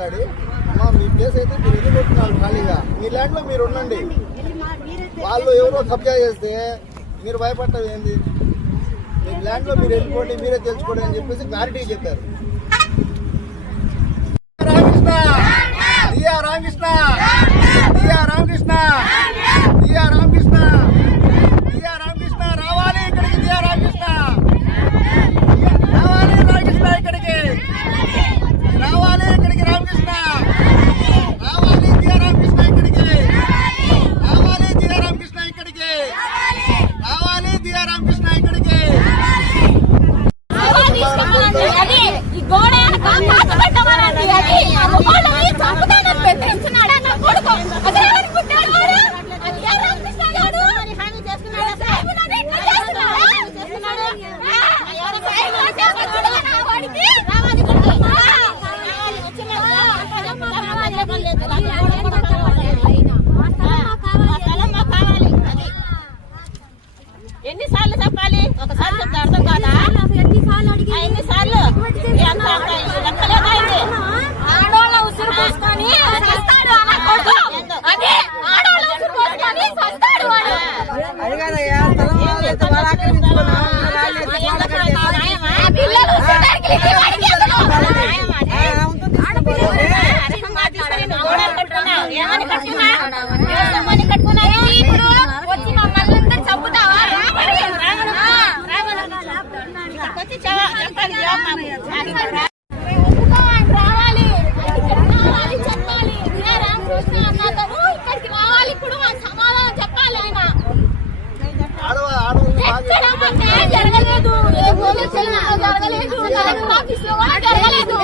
మాట్లాడి అమ్మా మీ ప్లేస్ అయితే మీరు ఎందుకు కొట్టున్నారు ఖాళీగా, మీ ల్యాండ్ లో మీరు ఉండండి, వాళ్ళు ఎవరో కబ్జా చేస్తే మీరు భయపడటం ఏంది, మీ ల్యాండ్ లో మీరు వెళ్ళిపోండి, మీరే తెలుసుకోండి అని చెప్పేసి క్లారిటీ చెప్పారు. రామకృష్ణ దియా రామకృష్ణ దియా రామకృష్ణ దియా రామకృష్ణ దియా రామకృష్ణ రావాలి ఇక్కడికి, దియా రామకృష్ణ రావాలి, రామకృష్ణ ఇక్కడికి రావాలి, ఇక్కడికి రామకృష్ణ రావాలి, దియా రామకృష్ణ ఇక్కడికి రావాలి, దియా రామకృష్ణ ఇక్కడికి రావాలి, దియా రామకృష్ణ ఇక్కడికి. ఎన్నిసార్లు చెప్పాలి, ఒకసారి చెప్తే అర్థం కాదా, ఎన్నిసార్లు ఆడోళ్ళ ఉసురు పోసుకొని చస్తాడు అన్న కొడుకు, అదే ఆడోళ్ళ ఉసురు పోసుకొని చస్తాడు వాడు. పిల్లలు ఏమని కట్టుకున్నా ఇప్పుడు వచ్చి మమ్మల్ని చంపుతావా, రావాలి చెప్పాలి, రామకృష్ణ అన్నతను ఇక్కడికి రావాలి, ఇప్పుడు సమాధానం చెప్పాలి. ఆయన జరగలేదు, ఏ పోలీస్ జరగలేదు, ఆఫీస్ లో జరగలేదు.